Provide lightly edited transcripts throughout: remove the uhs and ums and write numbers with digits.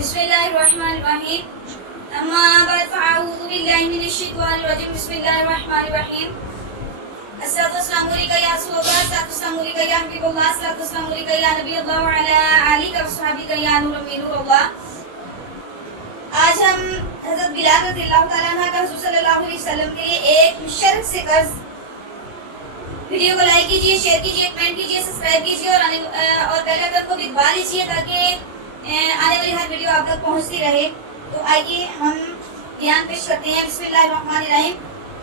بسم الله الرحمن الرحيم. أما بعد فأعوذ بالله من الشيطان الرجيم. بسم الله الرحمن الرحيم. الصلاة والسلام عليك يا رسول الله. الصلاة والسلام عليك يا حبيب الله. الصلاة والسلام عليك يا نبي الله وعلى آلك وصحبك يا نور من نور الله. آج ہم حضرت بلال رضی اللہ تعالیٰ عنہ کا حضور صلی اللہ علیہ وسلم کے لیے ایک مشرف سے قرض ویڈیو کو لائک کیجئے، شیئر کیجئے، کمنٹ کیجئے، سبسکرائب کیجئے اور بیل آئیکن کو بھی دبا لیجئے تاکہ آنے والی ہر ویڈیو آپ تک پہنچتی رہے۔ تو آئیے ہم بیان پیش کرتے ہیں۔ بسم اللہ الرحمن الرحیم۔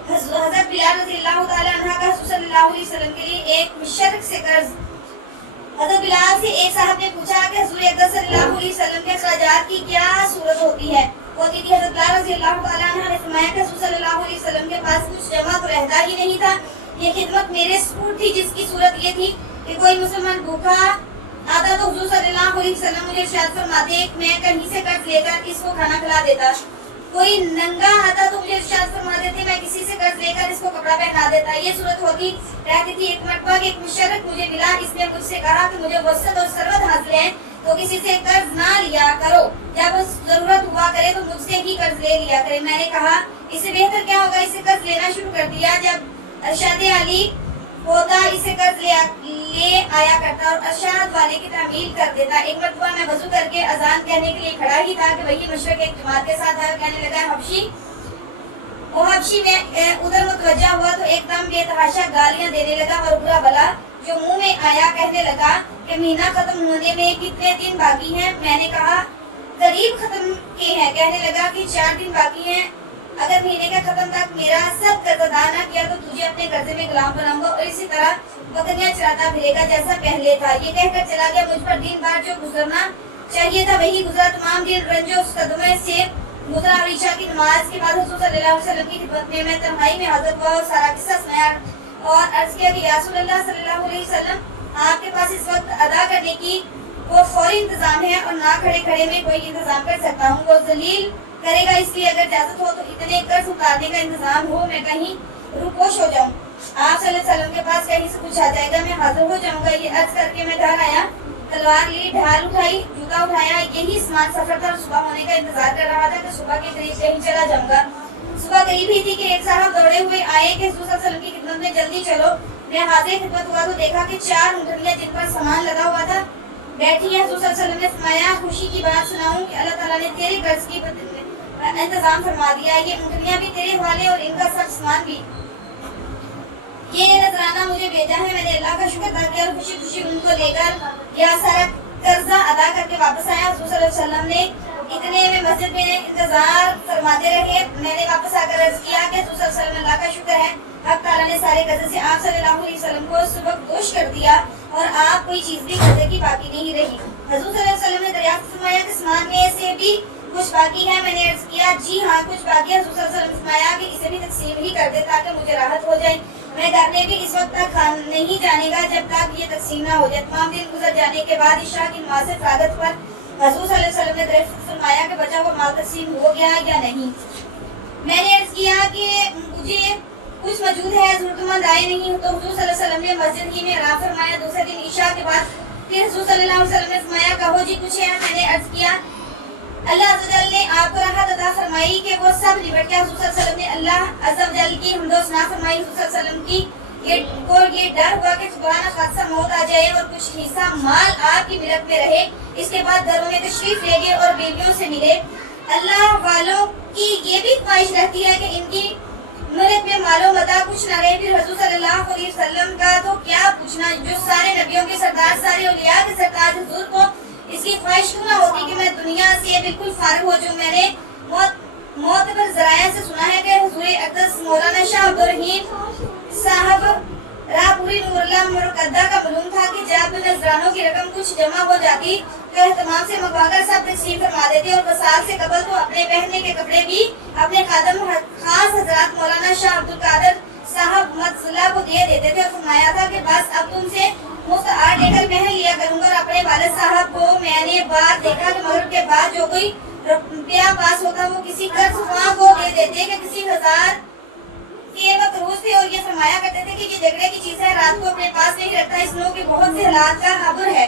حضرت بلال رضی اللہ تعالیٰ عنہ کا حضور صلی اللہ علیہ وسلم کے لیے ایک مشرف سے قرض۔ حضرت بلال سے ایک صاحب نے پوچھا کہ حضور اقدس صلی اللہ علیہ وسلم کے اخراجات کی کیا صورت ہوتی ہے؟ حضرت بلال رضی اللہ تعالیٰ عنہ نے فرمایا کہ حضور صلی اللہ علیہ وسلم کے پاس کچھ جمع تو رہتا ہی نہیں تھا۔ یہ خدمت میرے سپرد تھی، جس کی صورت یہ تھی کہ کوئی مسلمان بھوکا آتا تو حضور صلی اللہ علیہ وسلم مجھے ارشاد فرماتے میں کہیں سے قرض لے کر اس کو کھانا کھلا دیتا۔ کوئی ننگا آتا تو مجھے ارشاد فرما دیتے میں کسی سے قرض لے کر اس کو کپڑا پہنا دیتا۔ یہ صورت ہوتی رہتی تھی۔ ایک مرتبہ ایک مشرف مجھے ملا، اس نے مجھ سے کہا کہ مجھے وسعت اور ثروت حاصل ہے تو کسی سے قرض نہ لیا کرو، جب ضرورت ہوا کرے تو مجھ سے ہی قرض لے لیا کرے۔ میں نے کہا اس سے بہتر کیا ہوگا، اس سے قرض لینا شروع کر دیا۔ جب ارشاد علی ہوتا اسے قرض لے آیا کرتا اور ارشاد والے کی تعمیل کر دیتا۔ ایک مرتبہ میں وضو کر کے اذان کہنے کے لیے کھڑا ہی تھا کہ وہی مشرق ایک جماعت کے ساتھ آیا، کہنے لگا حبشی میں ادھر متوجہ ہوا تو ایک دم بے تحاشا گالیاں دینے لگا اور برا بلا جو منہ میں آیا کہنے لگا کہ مہینہ ختم ہونے میں کتنے دن باقی ہیں؟ میں نے کہا قریب ختم کے ہیں۔ کہنے لگا کہ 4 دن باقی ہیں۔ اگر مہینے کے ختم تک میرا سب قرض ادا نہ کیا تو تجھے اپنے قرضے میں غلام بناؤں گا اور اسی طرح بکریاں چراتا پھرے گا جیسا پہلے تھا۔ یہ کہہ کر چلا گیا۔ مجھ پر دن بار جو گزرنا چاہیے تھا وہی گزرا۔ تمام دن رنج و صدمے سے گزرا اور عشاء کی نماز کے بعد حضور صلی اللہ علیہ وسلم کی خدمت میں تنہائی میں حاضر ہوا اور سارا قصہ سنایا اور عرض کیا کہ یا رسول اللہ صلی اللہ علیہ وسلم آپ کے پاس اس وقت ادا کرنے کی وہ فوری انتظام ہے اور نہ کھڑے کھڑے میں کوئی انتظام کر سکتا ہوں۔ وہ ذلیل کرے گا، اس لیے اگر اجازت ہو تو اتنے قرض اتارنے کا انتظام ہو میں کہیں روپوش ہو جاؤں۔ آپ صلی اللہ علیہ وسلم کے پاس کہیں سے پوچھا جائے گا، میں حاضر ہو جاؤں گا۔ یہ عرض کر کے میں گھر آیا، تلوار لی، ڈھال اٹھائی، جوتا اٹھایا، یہی سامان سفر تھا اور صبح ہونے کا انتظار کر رہا تھا کہ صبح کے قریب کہیں چلا جاؤں گا۔ صبح قریب ہی تھی کہ ایک صاحب دوڑے ہوئے آئے کہ حضور صلی اللہ علیہ وسلم کی خدمت میں جلدی چلو۔ میں حاضر خدمت ہوا تو دیکھا کہ 4 اونٹنیاں جن پر سامان لگا ہوا تھا بیٹھی ہیں۔ حضور صلی اللہ علیہ وسلم نے فرمایا خوشی کی بات سناؤں کہ اللہ تعالیٰ نے تیرے قرض کی انتظام فرما دیا ہے، یہ اونٹنیاں بھی تیرے حوالے اور ان کا سب سامان بھی۔ یہ نذرانہ مجھے بھیجا ہے، میں نے اللہ کا شکر ادا کیا اور خوشی خوشی ان کو لے کر یہ سارا قرضہ ادا کر کے واپس آیا۔ حضور صلی اللہ علیہ وسلم نے اتنے میں مسجد میں انتظار فرماتے رہے۔ میں نے واپس آ کر عرض کیا کہ حضور صلی اللہ علیہ وسلم اللہ کا شکر ہے حق تعالیٰ نے سارے قرضے سے آپ صلی اللہ علیہ وسلم کو سبق دوش کر دیا اور آپ کوئی چیز بھی قرضے کی باقی نہیں رہی۔ حضور صلی اللہ علیہ وسلم نے دریافت فرمایا کہ سامان میں سے بھی کچھ باقی ہے؟ میں نے عرض کیا جی ہاں کچھ باقی ہے۔ حضور صلی اللہ علیہ وسلم نے فرمایا کہ اسے بھی تقسیم ہی کر دے تاکہ مجھے راحت ہو جائے۔ میں گھر میں بھی اس وقت تک نہیں جانے گا جب تک یہ تقسیم نہ ہو جائے۔ تمام دن گزر جانے کے بعد عشاء کی نماز سے فراغت پر حضور صلی اللہ علیہ وسلم نے دریافت فرمایا کہ بچا ہوا مال تقسیم ہو گیا یا نہیں۔ میں نے عرض کیا کہ مجھے کچھ موجود ہے، ضرورت مند آئے نہیں تو حضور صلی اللہ علیہ وسلم نے مسجد ہی میں آرام فرمایا۔ دوسرے دن عشاء کے بعد پھر حضور صلی اللہ علیہ وسلم نے فرمایا کہو جی کچھ ہے؟ میں نے عرض کیا اللہ عز و جل نے آپ کو راحت عطا فرمائی کہ وہ سب نبٹ گیا۔ حضور صلی اللہ علیہ وسلم نے اللہ عز و جل کی حمد و ثنا فرمائی۔ حضور صلی اللہ علیہ وسلم کی یہ ڈر ہوا کہ خدانا خاصہ موت آ جائے اور کچھ حصہ مال آپ کی ملک میں رہے۔ اس کے بعد گھروں میں تشریف لے گئے اور بیویوں سے ملے۔ اللہ والوں کی یہ بھی خواہش رہتی ہے کہ ان کی ملک میں مال و متاع کچھ نہ رہے۔ پھر حضور صلی اللہ علیہ وسلم کا تو کیا پوچھنا، جو سارے نبیوں کے سردار، سارے اولیاء کے سردار، حضور کو اس کی خواہش کیوں نہ ہوتی کہ میں دنیا سے بالکل فارغ ہو جاؤں۔ میں نے معتبر ذرائع سے سنا ہے کہ حضور اقدس مولانا شاہ عبدالرحیم صاحب راپوری نور اللہ مرکدہ کا معلوم تھا کہ جب نذرانوں کی رقم کچھ جمع ہو جاتی تو اہتمام سے منگوا کر سب تقسیم فرما دیتے اور وصال سے قبل تو اپنے پہننے کے کپڑے بھی اپنے خادم خاص حضرات مولانا شاہ عبدالقادر صاحب مدزلہ کو دے دیتے تھے اور فرمایا تھا کہ بس اب تم سے مفت آٹھ لے کر پہن لیا کروں گا۔ اور اپنے والد صاحب کو میں نے بات دیکھا کہ مغرب کے بعد جو کوئی روپیہ پاس ہوتا وہ کسی قرض خواہ کو دے دیتے کہ کسی ہزار کے مقروض تھے اور یہ فرمایا کرتے تھے کہ یہ جھگڑے کی چیز ہے، رات کو اپنے پاس نہیں رکھتا، اس لوگوں کے بہت سے حالات کا خبر ہے۔